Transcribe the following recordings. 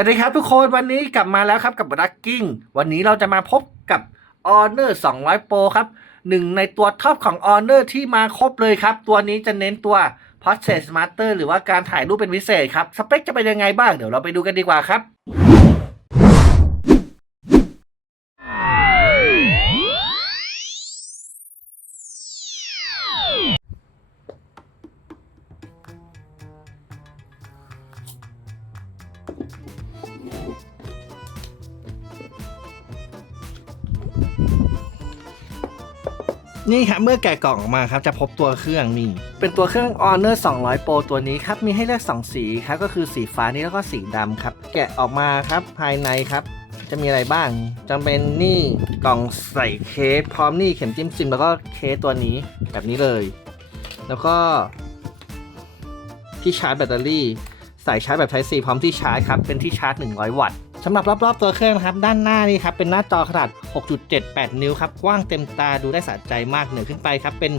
วัสดีครับทุกคนวันนี้กลับมาแล้วครับกับรักกิ้งวันนี้เราจะมาพบกับ Honor 200 Pro ครับหนึ่งในตัวท็อปของ Honor ที่มาครบเลยครับ ตัวนี้จะเน้นตัว Process Master หรือว่าการถ่ายรูปเป็นพิเศษครับ สเปคจะเป็นยังไงบ้างเดี๋ยวเราไปดูกันดีกว่าครับ นี่ครับเมื่อแกะกล่องออกมาครับจะพบตัวเครื่องนี่เป็นตัวเครื่อง Honor 200 Pro ตัวนี้ครับมีให้เลือก 2 สีครับก็คือสีฟ้านี้แล้วก็สีดำครับ แกะออกมาครับภายในครับ จะมีอะไรบ้างจะเป็นนี่กล่องใส่เคสพร้อมนี่เข็มจิ้มซิมแล้วก็เคสตัวนี้แบบนี้เลย แล้วก็ที่ชาร์จแบตเตอรี่สายชาร์จแบบ Type C พร้อมที่ชาร์จครับเป็นที่ชาร์จ 100 วัตต์ สำหรับรอบๆตัวเครื่องนะครับด้านหน้านี่ครับเป็นหน้าจอขนาด 6.78 นิ้วครับกว้างเต็มตาดูได้สะใจมากเหนือขึ้นไปครับเป็น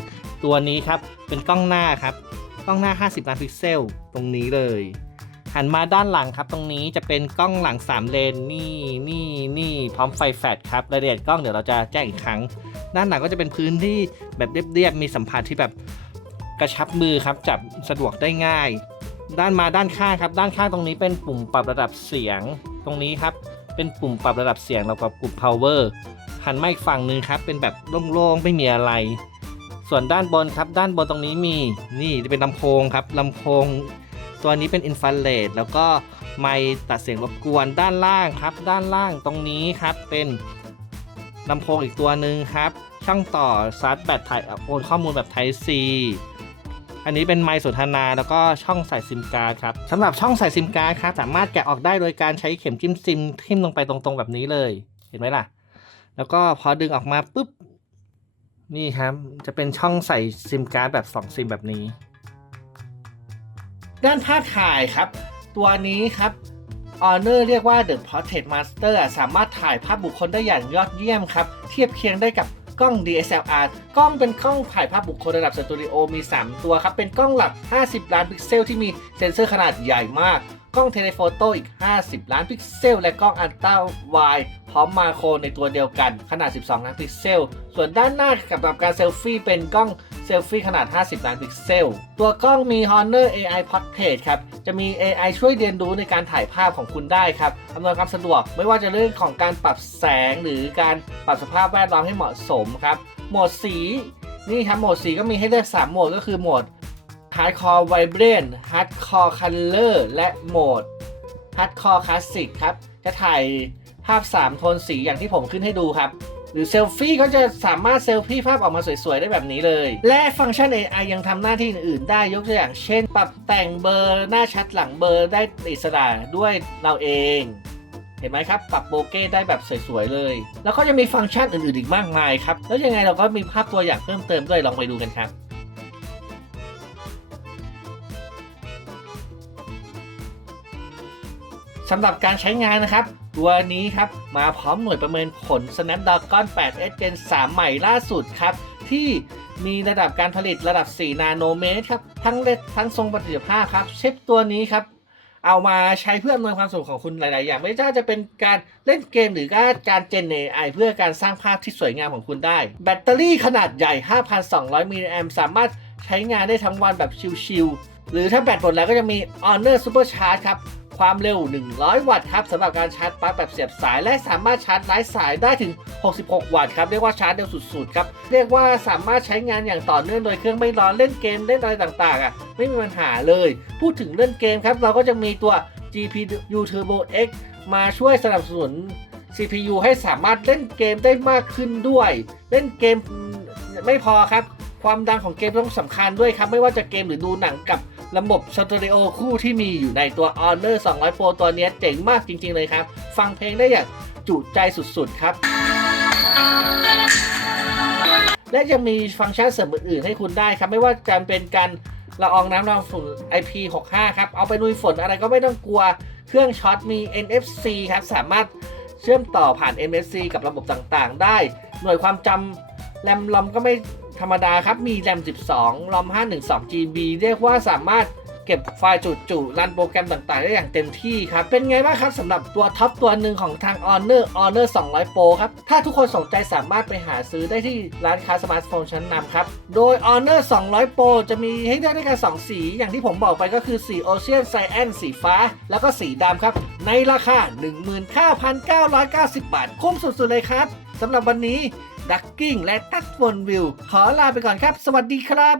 ตัวนี้ครับเป็นกล้องหน้าครับกล้องหน้า 50 ล้านพิกเซล ตรงนี้เลยหันมาด้านหลังครับ ตรงนี้จะเป็นกล้องหลัง 3 เลนนี่นี่นี่พร้อมไฟแฟลชครับรายละเอียดกล้องเดี๋ยวเราจะแจ้งอีกครั้ง ด้านหลังก็จะเป็นพื้นที่แบบเรียบๆมีสัมผัสที่แบบกระชับมือครับจับสะดวกได้ง่าย ด้านมาด้านข้างครับ ด้านข้างตรงนี้เป็นปุ่มปรับระดับเสียง ตรงนี้ครับ เป็นปุ่มปรับระดับเสียงแล้วกับปุ่ม power หันมาอีกฝั่งหนึ่งครับ เป็นแบบโล่งๆไม่มีอะไร ส่วนด้านบนครับ ด้านบนตรงนี้มี นี่จะเป็นลำโพงครับลำโพง ตัวนี้เป็นอินฟราเรดแล้วก็ไมค์ตัดเสียงรบกวนด้านล่างครับ ด้านล่างตรงนี้ครับ เป็นลำโพงอีกตัวหนึ่งครับ ช่องต่อชาร์จแบตถ่ายโอนข้อมูลแบบ Type C อันนี้เป็นไมค์สนทนาแล้วก็ช่องใส่ซิมการ์ดครับสำหรับช่องใส่ซิมการ์ดครับสามารถแกะออกได้โดยการใช้เข็มจิ้มซิมทิ่มลงไปตรงๆแบบนี้เลย เห็นไหมล่ะ แล้วก็พอดึงออกมาปุ๊บนี่ครับ จะเป็นช่องใส่ซิมการ์ดแบบ 2 ซิมแบบนี้ ด้านภาพถ่ายครับ ตัวนี้ครับ Honor เรียกว่า The Portrait Master อะสามารถถ่ายภาพบุคคลได้อย่างยอดเยี่ยมครับ เทียบเคียงได้กับ กล้อง DSLR กล้องเป็นกล้องถ่ายภาพบุคคลระดับสตูดิโอมี 3 ตัวครับ เป็นกล้องหลัก 50 ล้านพิกเซลที่มีเซ็นเซอร์ขนาดใหญ่มาก กล้องเทเลโฟโต้อีก 50 ล้านพิกเซล และกล้องอัลตร้าไวพร้อมมาโครในตัวเดียวกันขนาด 12 ล้านพิกเซล ส่วนด้านหน้ากับกับการเซลฟี่เป็นกล้อง เซลฟี่ขนาด 50 ล้านพิกเซล ตัวกล้องมี Honor AI Portrait ครับ จะมี AI ช่วยเรียนรู้ในการถ่ายภาพของคุณได้ครับอำนวยความสะดวกไม่ว่าจะเรื่องของการปรับแสงหรือการปรับสภาพแวดล้อมให้เหมาะสมครับ โหมดสี นี่ครับโหมดสีก็มีให้เลือก 3 โหมดก็คือโหมด Hardcore Vibrant Hardcore Color และโหมด Hardcore Classic ครับ จะถ่ายภาพ 3 โทนสีอย่างที่ผมขึ้นให้ดูครับ หรือเซลฟี่ก็จะสามารถเซลฟี่ภาพออกมาสวยๆ ได้แบบนี้เลย และฟังก์ชัน AI ยังทำหน้าที่อื่นๆ ได้ยกตัวอย่างเช่น ปรับแต่งเบอร์หน้าชัดหลังเบอร์ได้อิสระด้วยเราเอง เห็นไหมครับ ปรับโบเก้ได้แบบสวยๆ เลย แล้วก็จะมีฟังก์ชันอื่นๆ อีกมากมายครับ แล้วยังไงเราก็มีภาพตัวอย่างเพิ่มเติมด้วยลองไปดูกันครับสำหรับการใช้งานนะครับ ตัวนี้ครับ มาพร้อมหน่วยประเมินผล Snapdragon 8 S Gen 3 ใหม่ล่าสุดครับ ที่มีระดับการผลิตระดับ 4 นาโนเมตรครับ ทั้งเล็กทั้งทรงประสิทธิภาพครับเชฟตัวนี้ครับ เอามาใช้เพื่ออำนวยความสะดวกของคุณหลาย ๆ อย่าง ไม่ว่าจะเป็นการเล่นเกมหรือการเจน AI เพื่อการสร้างภาพที่สวยงามของคุณได้ แบตเตอรี่ขนาดใหญ่ 5,200มิลลิแอมสามารถใช้งานได้ทั้งวันแบบชิลๆหรือถ้าแบตหมดแล้วก็จะมี Honor Super Charge ครับ ความเร็ว 100 วัตต์ครับสำหรับการชาร์จปลั๊กแบบเสียบสาย และสามารถชาร์จไร้สายได้ถึง 66 วัตต์ครับ เรียกว่าชาร์จเร็วสุดๆครับ เรียกว่าสามารถใช้งานอย่างต่อเนื่องโดยเครื่องไม่ร้อนเล่นเกมเล่นอะไรต่างๆอะไม่มีปัญหาเลย พูดถึงเล่นเกมครับ เราก็จะมีตัว GPU Turbo X มาช่วยสนับสนุน CPU ให้สามารถเล่นเกมได้มากขึ้นด้วย เล่นเกมไม่พอครับ ความดังของเกมต้องสำคัญด้วยครับ ไม่ว่าจะเกมหรือดูหนังกับ ระบบสเตอริโอคู่ที่มีอยู่ในตัว Honor 200 Pro ตัวนี้เจ๋งมากจริง ๆ เลยครับ ฟังเพลงได้อย่างจุใจสุด ๆ ครับ และยังมีฟังก์ชันเสริมอื่นๆให้คุณได้ครับ ไม่ว่าจะเป็นการละอองน้ำละอองฝุ่น IP65 ครับ เอาไปลุยฝนอะไรก็ไม่ต้องกลัว เครื่องช็อตมี NFC ครับ สามารถเชื่อมต่อผ่าน NFC กับระบบต่างๆ ได้ หน่วยความจำ แรมลอมก็ไม่ธรรมดาครับ มีแรม 12ลอม 512 GB เรียกว่าสามารถเก็บไฟล์จุๆรันโปรแกรมต่างๆ ได้อย่างเต็มที่ครับ เป็นไงบ้างครับสำหรับตัวท็อปตัวหนึ่งของทาง Honor Honor 200 Pro ครับ ถ้าทุกคนสนใจสามารถไปหาซื้อได้ที่ร้านค้าสมาร์ทโฟนชั้นนำครับ โดย Honor 200 Pro จะมีให้เลือกด้วยกัน 2 สี อย่างที่ผมบอกไปก็คือสี Ocean Cyan สีฟ้า แล้วก็สีดำครับ ในราคา 19,990 บาท คุ้มสุดๆเลยครับสำหรับวันนี้ ดักกิ้งและตัดฟอนวิวขอลาไปก่อนครับ สวัสดีครับ